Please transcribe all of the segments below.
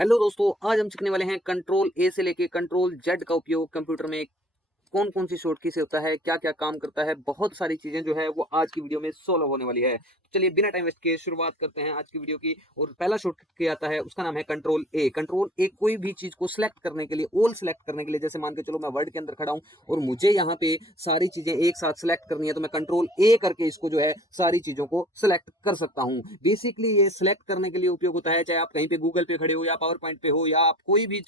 Hello दोस्तों, आज हम सीखने वाले हैं कंट्रोल ए से लेके कंट्रोल जेड का उपयोग कंप्यूटर में कौन कौन सी शॉर्टकी से होता है, क्या क्या काम करता है। बहुत सारी चीजें जो है वो आज की वीडियो में सोल्व होने वाली है। तो चलिए बिना टाइम वेस्ट किए शुरुआत करते हैं आज की वीडियो की। और पहला शॉर्टकट क्या आता है, उसका नाम है कंट्रोल ए। कंट्रोल ए कोई भी चीज को सिलेक्ट करने के लिए, ऑल सिलेक्ट करने के लिए, जैसे मान के चलो मैं वर्ड के अंदर खड़ा हूं और मुझे यहाँ पे सारी चीजें एक साथ सिलेक्ट करनी है, तो मैं कंट्रोल ए करके इसको जो है सारी चीजों को सिलेक्ट कर सकता हूँ। बेसिकली ये सिलेक्ट करने के लिए उपयोग होता है, चाहे आप कहीं पे गूगल पे खड़े हो या पावर पॉइंट पे हो या आप कोई भी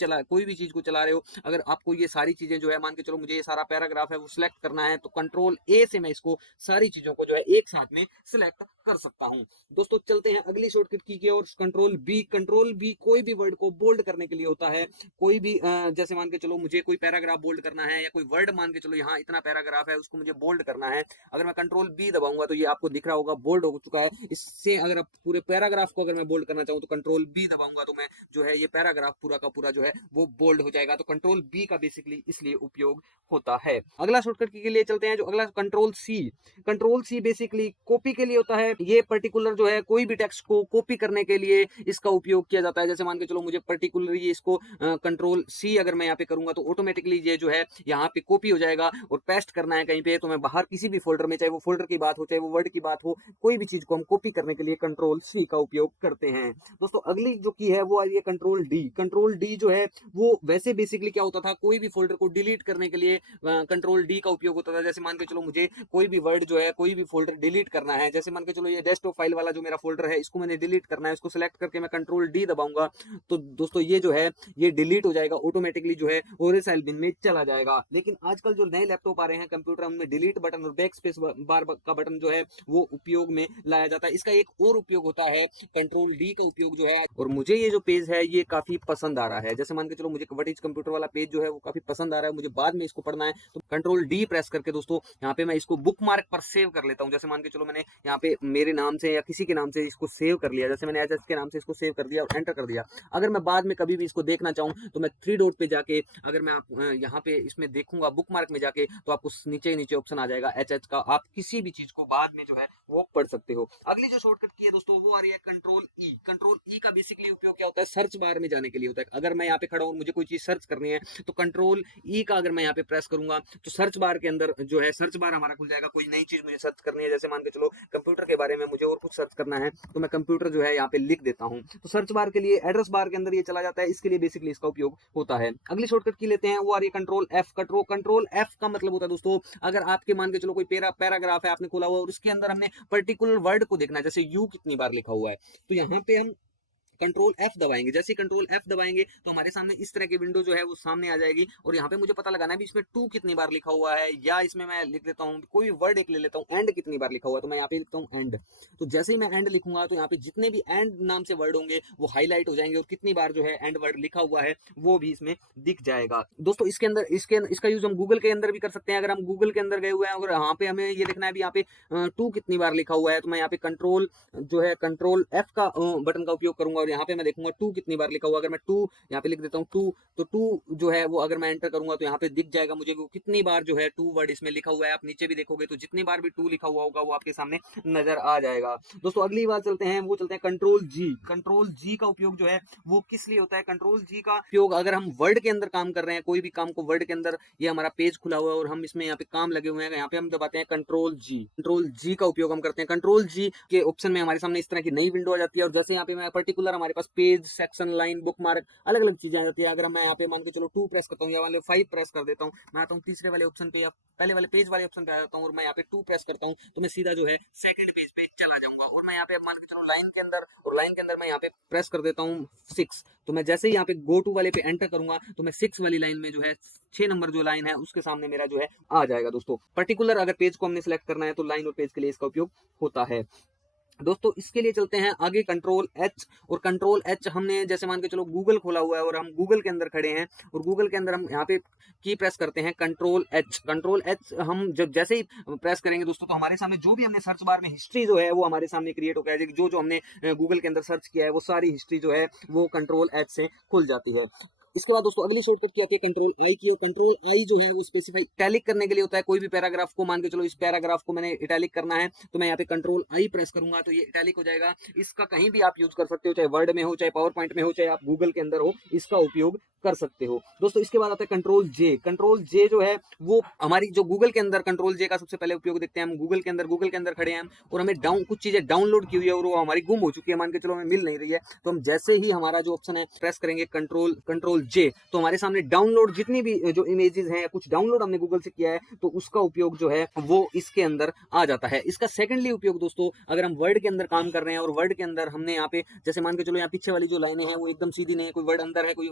चीज को चला रहे हो। अगर आपको ये सारी चीजें जो है, मान के चलो मुझे ये सारा पैराग्राफ है वो सिलेक्ट करना है, तो कंट्रोल ए से मैं इसको सारी चीजों को जो है एक साथ में सिलेक्ट कर सकता हूं। दोस्तों चलते हैं अगली शॉर्टकट की और कंट्रोल बी। कंट्रोल बी कोई भी वर्ड को बोल्ड करने के लिए होता है। कोई भी जैसे मान के चलो मुझे कोई पैराग्राफ बोल्ड करना है या कोई वर्ड, मान के चलो यहाँ इतना पैराग्राफ है उसको मुझे बोल्ड करना है। अगर मैं कंट्रोल बी दबाऊंगा तो ये आपको दिख रहा होगा बोल्ड हो चुका है। इससे अगर आप पूरे पैराग्राफ को अगर मैं बोल्ड करना चाहूँ तो कंट्रोल बी दबाऊंगा तो मैं जो है ये पैराग्राफ पूरा का पूरा जो है वो बोल्ड हो जाएगा। तो कंट्रोल बी का बेसिकली इसलिए उपयोग होता है। अगला शॉर्टकट के लिए चलते हैं, जो अगला control C. Control C basically copy के लिए होता है। ये पर्टिकुलर जो है कोई भी टेक्स्ट को कॉपी करने के लिए इसका उपयोग किया जाता है। जैसे मान के चलो मुझे पर्टिकुलर ये इसको कंट्रोल सी अगर मैं यहाँ पे करूंगा तो ऑटोमेटिकली ये जो है यहाँ पे कॉपी हो जाएगा। और पेस्ट करना है कहीं पे तो मैं बाहर किसी भी फोल्डर में, चाहे वो फोल्डर की बात हो चाहे वो वर्ड की बात हो, कोई भी चीज को हम कॉपी करने के लिए कंट्रोल सी का उपयोग करते हैं। दोस्तों अगली जो की है वो आ रही है कंट्रोल डी। कंट्रोल डी जो है वो वैसे बेसिकली क्या होता था, कोई भी फोल्डर को डिलीट करने के लिए कंट्रोल डी का उपयोग होता था। जैसे मान के चलो मुझे कोई भी वर्ड जो है, कोई भी फोल्डर डिलीट करना है, जैसे मान के चलो ये डेस्कटॉप फाइल वाला जो मेरा फोल्डर है इसको मैंने डिलीट करना है, इसको सिलेक्ट करके मैं कंट्रोल डी दबाऊंगा तो दोस्तों ये जो है ये डिलीट हो जाएगा ऑटोमेटिकली, जो है ओरेसाइल बिन में चला जाएगा। लेकिन आजकल जो नए लैपटॉप आ रहे हैं कंप्यूटर, उनमें डिलीट बटन और बैक स्पेस बार का बटन जो है वो उपयोग में लाया जाता है। इसका एक और उपयोग होता है कंट्रोल डी का उपयोग जो है। और मुझे ये जो पेज है ये काफी पसंद आ रहा है, जैसे मान के चलो मुझे व्हाट इज कंप्यूटर वाला पेज जो है वो काफी पसंद आ रहा है, मुझे बाद में इसको पढ़ना है, तो कंट्रोल डी प्रेस करके दोस्तों यहाँ पे मैं इसको बुक मार्क पर सेव कर लेता हूँ। जैसे मान के चलो मैंने यहाँ पे मेरे नाम से या किसी के नाम से इसको सेव कर लिया, जैसे मैंने एच के नाम से इसको सेव कर दिया और एंटर कर दिया। अगर मैं बाद में कभी भी इसको देखना चाहूँ तो मैं थ्री डॉट पे जाके अगर मैं यहाँ पे इसमें देखूंगा बुक मार्क में जाके, तो आपको नीचे नीचे ऑप्शन आ जाएगा एच का, आप किसी भी चीज को बाद में जो है वो पढ़ सकते हो। अगली जो शॉर्टकट की है दोस्तों वो आ रही है कंट्रोल ई। कंट्रोल ई का बेसिकली उपयोग क्या होता है, सर्च बार में जाने के लिए होता है। अगर मैं यहाँ पे खड़ा हूँ मुझे कोई चीज सर्च करनी है तो कंट्रोल ई का अगर मैं यहाँ पे प्रेस करूंगा तो सर्च बार के अंदर जो है सर्च बार हमारा खुल जाएगा। कोई नई चीज मुझे सर्च करनी है, जैसे मान के चलो कंप्यूटर के बारे में मुझे और कुछ सर्च करना है तो मैं कंप्यूटर जो है यहाँ पे लिख देता हूँ, तो सर्च बार के लिए एड्रेस बार के अंदर ये चला जाता है। इसके लिए बेसिकली इसका उपयोग होता है। अगली शॉर्टकट की लेते हैं, वो आ रही है कंट्रोल एफ। कंट्रोल एफ का मतलब होता है दोस्तों, अगर आपके मान के चलो कोई पैराग्राफ है आपने खोला हुआ और उसके अंदर हमने पर्टिकुलर वर्ड को देखना है, जैसे यू कितनी बार लिखा हुआ है, तो यहाँ पे हम कंट्रोल एफ दबाएंगे। जैसे ही कंट्रोल एफ दबाएंगे तो हमारे सामने इस तरह की विंडो जो है वो सामने आ जाएगी। और यहाँ पे मुझे पता लगाना है भी इसमें टू कितनी बार लिखा हुआ है, या इसमें मैं लिख लेता हूँ कोई वर्ड एक ले लेता हूँ एंड कितनी बार लिखा हुआ है, तो मैं यहाँ पे लिखता हूँ एंड। तो जैसे ही मैं एंड लिखूंगा तो यहाँ पे जितने भी एंड नाम से वर्ड होंगे वो हाईलाइट हो जाएंगे और कितनी बार जो है एंड वर्ड लिखा हुआ है वो भी इसमें दिख जाएगा। दोस्तों इसके अंदर इसका यूज हम गूगल के अंदर भी कर सकते हैं। अगर हम गूगल के अंदर गए हुए हैं और यहाँ पे हमें ये देखना है भी यहाँ पे टू कितनी बार लिखा हुआ है, तो मैं यहाँ पे कंट्रोल जो है कंट्रोल एफ का बटन का उपयोग करूंगा और यहाँ पे मैं देखूंगा टू कितनी बार लिखा हुआ। अगर मैं टू यहाँ पे लिख देता हूँ टू, तो टू जो है वो अगर मैं एंटर करूंगा तो यहाँ पे दिख जाएगा मुझे वो कितनी बार जो है टू वर्ड इसमें लिखा हुआ है। आप नीचे भी देखोगे तो जितनी बार भी टू लिखा हुआ होगा वो आपके सामने नजर आ जाएगा। दोस्तों अगली बात चलते हैं, वो चलते हैं कंट्रोल जी। कंट्रोल जी का उपयोग जो है वो किस लिए होता है, कंट्रोल जी का उपयोग अगर हम वर्ड के अंदर काम कर रहे हैं, कोई भी काम को वर्ड के अंदर, ये हमारा पेज खुला हुआ है और हम इसमें यहाँ पे काम लगे हुए हैं, यहाँ पे हम दबाते हैं कंट्रोल जी। कंट्रोल जी का उपयोग हम करते हैं। कंट्रोल जी के ऑप्शन में हमारे सामने इस तरह की नई विंडो आ जाती है और जैसे यहाँ पे मैं पर्टिकुलर हमारे पास page, section, line, bookmark, अलग अलग चीजें आ जाती है। अगर मैं यहाँ पे मान के चलो 2 प्रेस करता हूँ या वाले 5 प्रेस कर देता हूँ, मैं आता हूँ तीसरे वाले ऑप्शन पे या पहले वाले पेज वाले ऑप्शन पे आ जाता हूँ और मैं यहाँ पे 2 प्रेस करता हूँ तो मैं सीधा जो है सेकंड पेज पे चला जाऊंगा। और मैं यहाँ पे मान के चलो लाइन के अंदर, और लाइन के अंदर मैं यहाँ पे प्रेस कर देता हूँ 6, तो मैं जैसे ही यहाँ पे गो टू वाले पे एंटर करूंगा तो मैं 6 वाली लाइन में जो है 6 नंबर जो लाइन है उसके सामने मेरा जो है आ जाएगा। दोस्तों पर्टिकुलर अगर पेज को हमने सिलेक्ट करना है तो लाइन और पेज के लिए इसका उपयोग होता है। दोस्तों इसके लिए चलते हैं आगे कंट्रोल एच। और कंट्रोल एच हमने जैसे मान के चलो गूगल खोला हुआ है और हम गूगल के अंदर खड़े हैं और गूगल के अंदर हम यहाँ पे की प्रेस करते हैं कंट्रोल एच। कंट्रोल एच हम जब जैसे ही प्रेस करेंगे दोस्तों तो हमारे सामने जो भी हमने सर्च बार में हिस्ट्री जो है वो हमारे सामने क्रिएट हो गया, जो हमने गूगल के अंदर सर्च किया है वो सारी हिस्ट्री जो है वो कंट्रोल एच से खुल जाती है। इसके बाद दोस्तों अगली शॉर्टकट की आती है कंट्रोल आई की, और कंट्रोल आई जो है वो स्पेसिफाई इटैलिक करने के लिए होता है। कोई भी पैराग्राफ को मान के चलो, इस पैराग्राफ को मैंने इटैलिक करना है तो मैं यहाँ पे कंट्रोल आई प्रेस करूंगा तो ये इटैलिक हो जाएगा। इसका कहीं भी आप यूज कर सकते हो, चाहे वर्ड में हो, चाहे पावर पॉइंट में हो, चाहे आप गूगल के अंदर हो, इसका उपयोग कर सकते हो दोस्तों। इसके बाद आता है कंट्रोल जे। कंट्रोल जे जो है वो हमारी जो गूगल के अंदर कंट्रोल जे का सबसे पहले उपयोग देखते हैं हम। गूगल के अंदर खड़े हैं हम और हमें कुछ चीजें डाउनलोड की हुई है और वो हमारी गुम हो चुकी है, मान के चलो हमें मिल नहीं रही है, तो हम जैसे ही हमारा जो ऑप्शन है प्रेस करेंगे कंट्रोल जे, तो हमारे सामने डाउनलोड जितनी भी जो इमेजेस हैं, कुछ डाउनलोड हमने गूगल से किया है तो उसका उपयोग जो है वो इसके अंदर आ जाता है। इसका सेकेंडली उपयोग दोस्तों, अगर हम वर्ड के अंदर काम कर रहे हैं और वर्ड के अंदर हमने यहाँ पे जैसे मान के चलो यहाँ पीछे वाली जो लाइनें हैं वो एकदम सीधी नहीं है, कोई वर्ड अंदर है, कोई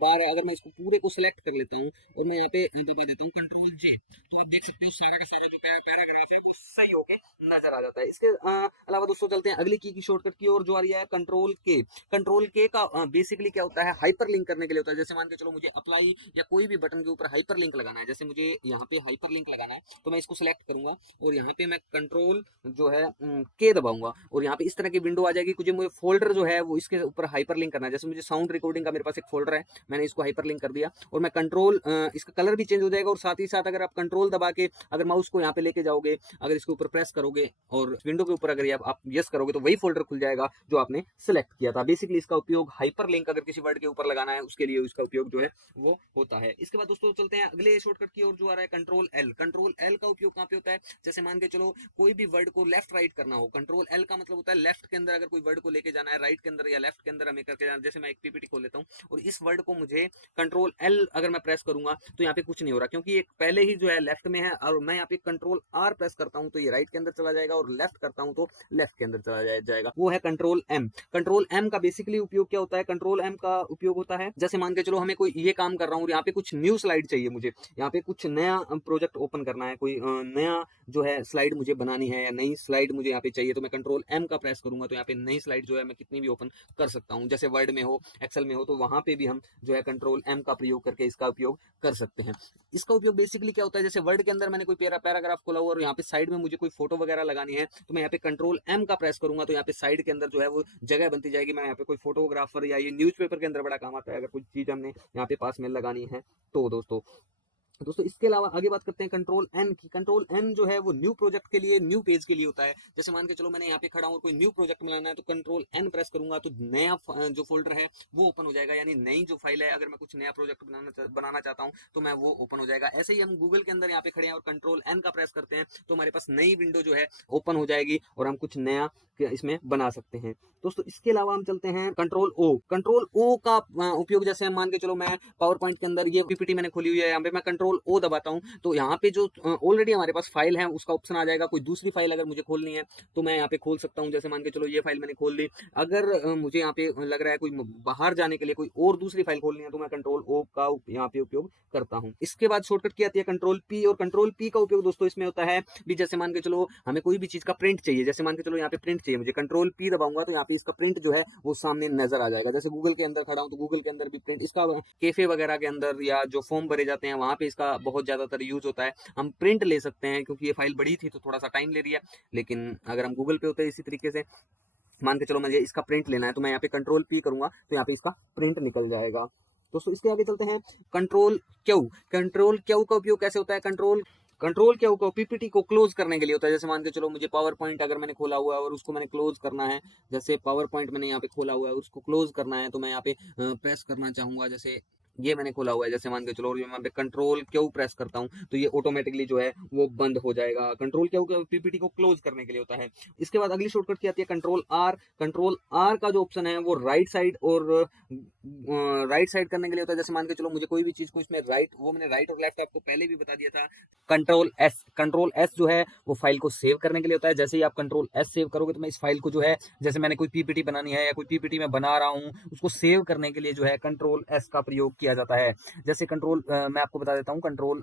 बाहर है, अगर मैं इसको पूरे को सिलेक्ट कर लेता हूँ और मैं यहाँ पे दबा देता हूँ कंट्रोल जे, तो आप देख सकते हो सारा का सारा जो पैराग्राफ है वो सही होके नजर आ जाता है। इसके अलावा दोस्तों चलते हैं अगली की शॉर्टकट की ओर जो आ रही है कंट्रोल के। कंट्रोल के का बेसिकली क्या होता है, हाइपर लिंक करने के लिए होता है। जैसे मान के चलो मुझे अप्लाई या कोई भी बटन के ऊपर हाइपर लिंक लगाना है, जैसे मुझे यहाँ पे हाइपर लिंक लगाना है तो मैं इसको सिलेक्ट करूंगा और यहाँ पे मैं कंट्रोल जो है के दबाऊंगा और यहाँ पे इस तरह की विंडो आ जाएगी। मुझे फोल्डर जो है वो इसके ऊपर हाइपर लिंक करना है। जैसे मुझे साउंड रिकॉर्डिंग का मेरे पास एक फोल्डर है, मैंने इसको हाइपर लिंक कर दिया और मैं कंट्रोल इसका कलर भी चेंज हो जाएगा और साथ ही साथ अगर आप कंट्रोल दबा के अगर माउस को यहाँ पे लेके जाओगे, अगर इसके ऊपर प्रेस करोगे और विंडो के ऊपर अगर आप यस करोगे तो वही फोल्डर खुल जाएगा जो आपने सिलेक्ट किया था। बेसिकली इसका उपयोग हाइपर लिंक अगर किसी वर्ड के ऊपर लगाना है उसके लिए इसका उपयोग जो है वो होता है। इसके बाद दोस्तों चलते हैं अगले शॉर्टकट की ओर जो आ रहा है कंट्रोल एल। कंट्रोल एल का उपयोग कहाँ पे होता है, जैसे मान के चलो कोई भी वर्ड को लेफ्ट राइट करना हो, कंट्रोल एल का मतलब होता है लेफ्ट के अंदर अगर कोई वर्ड को लेके जाना है, राइट के अंदर या लेफ्ट के अंदर हमें करके जाना है। जैसे मैं एक पीपीटी खोल लेता हूँ और इस वर्ड को मुझे कंट्रोल एल अगर मैं प्रेस करूंगा तो यहाँ पे कुछ नहीं हो रहा, क्योंकि एक पहले ही जो है लेफ्ट में है और मैं यहाँ पे कंट्रोल आर प्रेस करता हूँ तो ये राइट के अंदर चला जाएगा और लेफ्ट करता हूँ तो लेफ्ट के अंदर चला जाएगा। वो है कंट्रोल एम। कंट्रोल एम का बेसिकली उपयोग क्या होता है, कंट्रोल एम का उपयोग होता है जैसे मान के चलो हमें कोई ये काम कर रहा हूँ, यहाँ पे कुछ न्यू स्लाइड चाहिए, मुझे यहाँ पे कुछ नया प्रोजेक्ट ओपन करना है, कोई नया जो है स्लाइड मुझे बनानी है या नई स्लाइड मुझे यहाँ पे चाहिए, तो मैं कंट्रोल एम का प्रेस करूंगा तो यहाँ पे नई स्लाइड जो है मैं कितनी भी ओपन कर सकता हूँ। जैसे वर्ड में हो, एक्सेल में हो, तो वहां पे भी हम जो है कंट्रोल एम का प्रयोग करके इसका उपयोग कर सकते हैं। इसका उपयोग बेसिकली क्या होता है, जैसे वर्ड के अंदर मैंने कोई पैराग्राफ खोला हुआ और यहाँ पे साइड में मुझे कोई फोटो वगैरह लगानी है तो मैं यहाँ पे कंट्रोल एम का प्रेस करूंगा तो यहाँ पे साइड के अंदर जो है वो जगह बनती जाएगी। मैं यहाँ पे कोई फोटोग्राफर या ये न्यूज़पेपर के अंदर बड़ा काम आता है अगर कोई चीज हमने यहाँ पे पास में लगानी है तो दोस्तों इसके अलावा आगे बात करते हैं कंट्रोल एन की। कंट्रोल एन जो है वो न्यू प्रोजेक्ट के लिए, न्यू पेज के लिए होता है। जैसे मान के चलो मैंने यहाँ पे खड़ा हूँ और कोई न्यू प्रोजेक्ट बनाना है तो कंट्रोल एन प्रेस करूंगा तो नया जो फोल्डर है वो ओपन हो जाएगा, यानी नई जो फाइल है, अगर मैं कुछ नया प्रोजेक्ट बनाना चाहता हूँ तो मैं वो ओपन हो जाएगा। ऐसे ही हम गूगल के अंदर यहाँ पे खड़े हैं और कंट्रोल एन का प्रेस करते हैं तो हमारे पास नई विंडो जो है ओपन हो जाएगी और हम कुछ नया इसमें बना सकते हैं। दोस्तों इसके अलावा हम चलते हैं कंट्रोल ओ। कंट्रोल ओ का उपयोग जैसे हम मान के चलो मैं पावर पॉइंट के अंदर ये पीपीटी मैंने खोली हुई है, यहाँ पे मैं कंट्रोल ओ दबाता हूँ तो यहाँ पे जो ऑलरेडी हमारे पास फाइल है उसका ऑप्शन आ जाएगा। कोई दूसरी फाइल अगर मुझे खोलनी है तो मैं यहाँ पे खोल सकता हूँ। जैसे मान के चलो ये फाइल मैंने खोल ली, अगर मुझे यहाँ पे लग रहा है कोई बाहर जाने के लिए कोई और दूसरी फाइल खोलनी है तो मैं कंट्रोल ओ का यहाँ पे उपयोग करता हूँ। इसके बाद शॉर्टकट की आती है कंट्रोल पी, और कंट्रोल पी का उपयोग दोस्तों इसमें होता है भी जैसे मान के चलो हमें कोई भी चीज का प्रिंट चाहिए, जैसे मान के चलो यहाँ पे प्रिंट चाहिए मुझे, कंट्रोल पी दबाऊंगा तो यहाँ पे इसका प्रिंट जो है वो सामने नजर आ जाएगा। जैसे गूगल के अंदर खड़ा हूँ तो गूगल के अंदर भी प्रिंट, इसका कैफे वगैरह के अंदर या जो फॉर्म भरे जाते हैं वहां पे इसका बहुत ज्यादातर यूज होता है। हम प्रिंट ले सकते हैं क्योंकि ये फाइल बड़ी थी तो थोड़ा सा टाइम ले रही है, लेकिन अगर हम गूगल पे होते हैं इसी तरीके से मान के चलो मुझे इसका प्रिंट लेना है तो मैं यहाँ पे कंट्रोल पी करूंगा तो यहाँ पे इसका प्रिंट निकल जाएगा। दोस्तों इसके आगे चलते हैं कंट्रोल क्यू। कंट्रोल क्यू का उपयोग कैसे होता है, कंट्रोल क्या होगा, पीपीटी को क्लोज करने के लिए होता है। जैसे मान के चलो मुझे पावर पॉइंट अगर मैंने खोला हुआ है और उसको मैंने क्लोज करना है, जैसे पावर पॉइंट मैंने यहाँ पे खोला हुआ है उसको क्लोज करना है तो मैं यहाँ पे प्रेस करना चाहूंगा। जैसे ये मैंने खोला हुआ है, जैसे मान के चलो यहाँ पे कंट्रोल क्यू प्रेस करता हूँ तो ये ऑटोमेटिकली जो है वो बंद हो जाएगा। कंट्रोल क्यू पीपीटी को क्लोज करने के लिए होता है। इसके बाद अगली शॉर्टकट की आती है कंट्रोल आर। कंट्रोल आर का जो ऑप्शन है वो राइट साइड करने के लिए होता है। जैसे मान के चलो मुझे कोई भी चीज को इसमें राइट, वो मैंने राइट और लेफ्ट आपको पहले भी बता दिया था। कंट्रोल एस जो है वो फाइल को सेव करने के लिए होता है। जैसे ही आप कंट्रोल एस सेव करोगे तो मैं इस फाइल को जो है, जैसे मैंने कोई पीपीटी बनानी है या कोई पीपीटी में बना रहा हूँ उसको सेव करने के लिए जो है कंट्रोल एस का प्रयोग किया जाता है। जैसे मैं आपको बता देता हूँ, कंट्रोल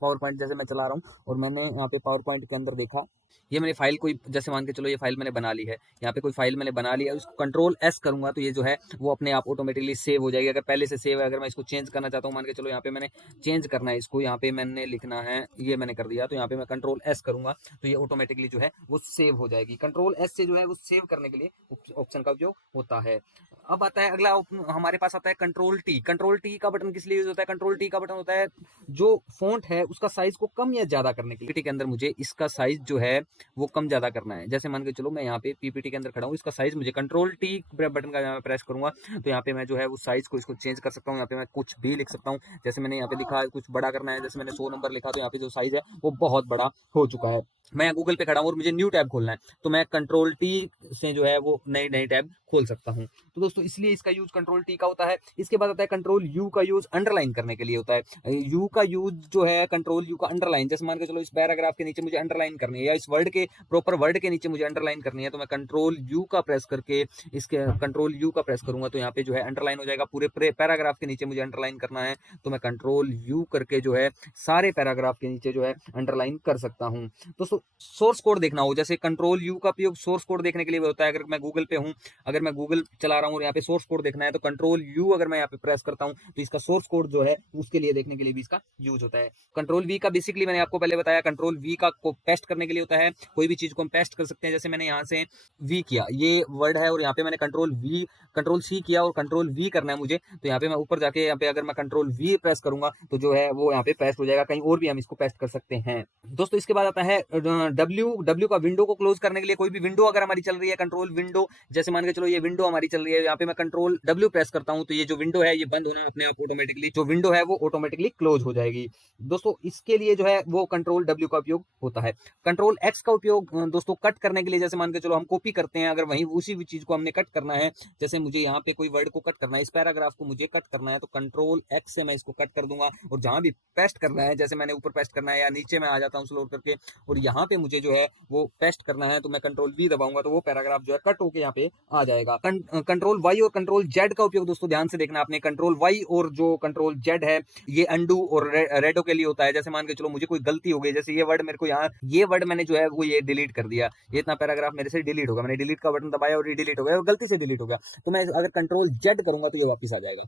पावर पॉइंट जैसे मैं चला रहा हूँ और मैंने यहाँ पे पावर पॉइंट के अंदर देखा, ये मैंने फाइल कोई जैसे मान के चलो ये फाइल मैंने बना ली है, यहाँ पे कोई फाइल मैंने बना ली है, उसको कंट्रोल एस करूंगा तो ये जो है वो अपने आप ऑटोमेटिकली सेव हो जाएगी। अगर पहले से सेव है, अगर मैं इसको चेंज करना चाहता हूँ, मान के चलो यहाँ पे मैंने चेंज करना है इसको, यहाँ पे मैंने लिखना है, ये मैंने कर दिया, तो यहाँ पे मैं कंट्रोल एस करूंगा तो ये ऑटोमेटिकली जो है वो सेव हो जाएगी। कंट्रोल एस से जो है वो सेव करने के लिए ऑप्शन का उपयोग होता है। अब आता है अगला, हमारे पास आता है कंट्रोल टी। कंट्रोल टी का बटन किस लिए यूज होता है? कंट्रोल टी का बटन होता है जो फॉन्ट है उसका साइज को कम या ज्यादा करने के लिए। पीपीटी के अंदर मुझे इसका साइज जो है वो कम ज्यादा करना है। जैसे मान के चलो मैं यहाँ पे पीपीटी के अंदर खड़ा हूँ, इसका साइज मुझे कंट्रोल टी बटन का प्रेस करूंगा तो यहाँ पे मैं जो है वो साइज को इसको चेंज कर सकता हूँ। यहाँ पे मैं कुछ भी लिख सकता हूँ, जैसे मैंने यहाँ पे लिखा कुछ बड़ा करना है, जैसे मैंने 100 नंबर लिखा तो यहाँ पे जो साइज है वो बहुत बड़ा हो चुका है। मैं गूगल पे खड़ा हूँ और मुझे न्यू टैब खोलना है तो मैं कंट्रोल टी से जो है वो नई नई टैब खोल सकता हूँ। तो दोस्तों इसलिए इसका यूज कंट्रोल टी का होता है। इसके बाद आता है कंट्रोल यू का यूज अंडरलाइन करने के लिए होता है। यू का यूज जो है कंट्रोल यू का अंडरलाइन, जैसे मान के चलो इस पैराग्राफ के नीचे मुझे अंडरलाइन करनी है या इस वर्ड के प्रॉपर वर्ड के नीचे मुझे अंडरलाइन करनी है तो मैं कंट्रोल यू का प्रेस करके इसके कंट्रोल यू का प्रेस करूंगा तो यहाँ पे जो है अंडरलाइन हो जाएगा। पूरे पैराग्राफ के नीचे मुझे अंडरलाइन करना है तो मैं कंट्रोल यू करके जो है सारे पैराग्राफ के नीचे जो है अंडरलाइन कर सकता हूँ। दोस्तों सोर्स कोड देखना हो, जैसे कंट्रोल यू का उपयोग सोर्स कोड देखने के लिए होता है। अगर मैं गूगल पे हूँ, अगर मैं गूगल चला रहा हूँ और यहाँ पे सोर्स कोड देखना है तो कंट्रोल यू अगर मैं यहाँ पे प्रेस करता हूँ तो इसका सोर्स कोड जो है उसके लिए देखने के लिए भी इसका यूज होता है। कंट्रोल वी का बेसिकली मैंने आपको पहले बताया, कंट्रोल वी का को पेस्ट करने के लिए होता है। कोई भी चीज को हम पेस्ट कर सकते हैं, जैसे मैंने यहाँ से वी किया, ये वर्ड है और यहाँ पे मैंने कंट्रोल सी किया और कंट्रोल वी करना है मुझे तो यहाँ पे मैं ऊपर जाके यहाँ पे अगर मैं कंट्रोल वी प्रेस करूंगा तो जो है वो यहाँ पे पेस्ट हो जाएगा। कहीं और भी हम इसको पेस्ट कर सकते हैं। दोस्तों इसके बाद आता है डब्ल्यू का विंडो को क्लोज करने के लिए। कोई भी विंडो अगर हमारी चल रही है, कंट्रोल विंडो, जैसे मान के चलो ये विंडो हमारी चल रही है, यहाँ पे मैं कंट्रोल डब्ल्यू प्रेस करता हूँ तो ये जो विंडो है ये बंद होना अपने आप ऑटोमेटिकली, जो विंडो है वो ऑटोमेटिकली क्लोज हो जाएगी। दोस्तों इसके लिए जो है वो कंट्रोल डब्ल्यू का उपयोग होता है। कंट्रोल एक्स का उपयोग दोस्तों कट करने के लिए, जैसे मान के चलो हम कॉपी करते हैं, अगर वहीं उसी भी चीज को हमने कट करना है, जैसे मुझे यहाँ पे कोई वर्ड को कट करना है, इस पैराग्राफ को मुझे कट करना है तो कंट्रोल एक्स से मैं इसको कट कर दूंगा और जहां भी पेस्ट करना है, जैसे मैंने ऊपर पेस्ट करना है या नीचे में आ जाता हूँ स्लोर करके और यहाँ पे मुझे जो है वो पेस्ट करना है तो मैं कंट्रोल वी दबाऊंगा तो वो पैराग्राफ जो है कट होके यहाँ पे आ जाएगा। कंट्रोल वाई और कंट्रोल जेड का उपयोग दोस्तों ध्यान से देखना आपने। कंट्रोल वाई और जो कंट्रोल जेड है ये अंडू और रेडो के लिए होता है। जैसे मान के चलो मुझे कोई गलती हो गई, जैसे ये वर्ड मेरे को यहाँ, ये वर्ड मैंने जो है वो ये डिलीट कर दिया, ये इतना पैराग्राफ मेरे से डिलीट होगा, मैंने डिलीट का बटन दबाया और ये डिलीट हो गया, गलती से डिलीट हो गया तो मैं अगर कंट्रोल जेड करूंगा तो ये वापस आ जाएगा।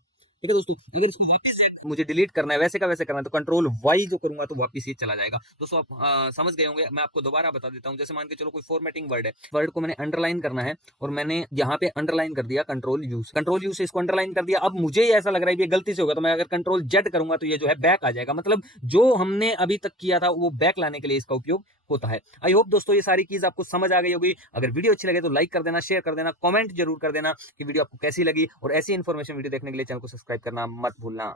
ठीक है दोस्तों, अगर इसको वापस मुझे डिलीट करना है वैसे का वैसे करना है तो कंट्रोल वाई जो करूंगा तो वापस ये चला जाएगा। दोस्तों आप समझ गए होंगे, मैं आपको दोबारा बता देता हूँ। जैसे मान के चलो कोई फॉर्मेटिंग वर्ड है, वर्ड को मैंने अंडरलाइन करना है और मैंने यहाँ पे अंडरलाइन कर दिया कंट्रोल यू से इसको अंडरलाइन कर दिया। अब मुझे ऐसा लग रहा है ये गलती से होगा तो मैं अगर कंट्रोल जेड करूंगा तो ये जो है बैक आ जाएगा, मतलब जो हमने अभी तक किया था वो बैक लाने के लिए इसका उपयोग होता है। आई होप दोस्तों ये सारी चीज आपको समझ आ गई होगी। अगर वीडियो अच्छी लगे तो लाइक कर देना, शेयर कर देना, कमेंट जरूर कर देना कि वीडियो आपको कैसी लगी और ऐसी इन्फॉर्मेशन वीडियो देखने के लिए चैनल को सब्सक्राइब करना मत भूलना।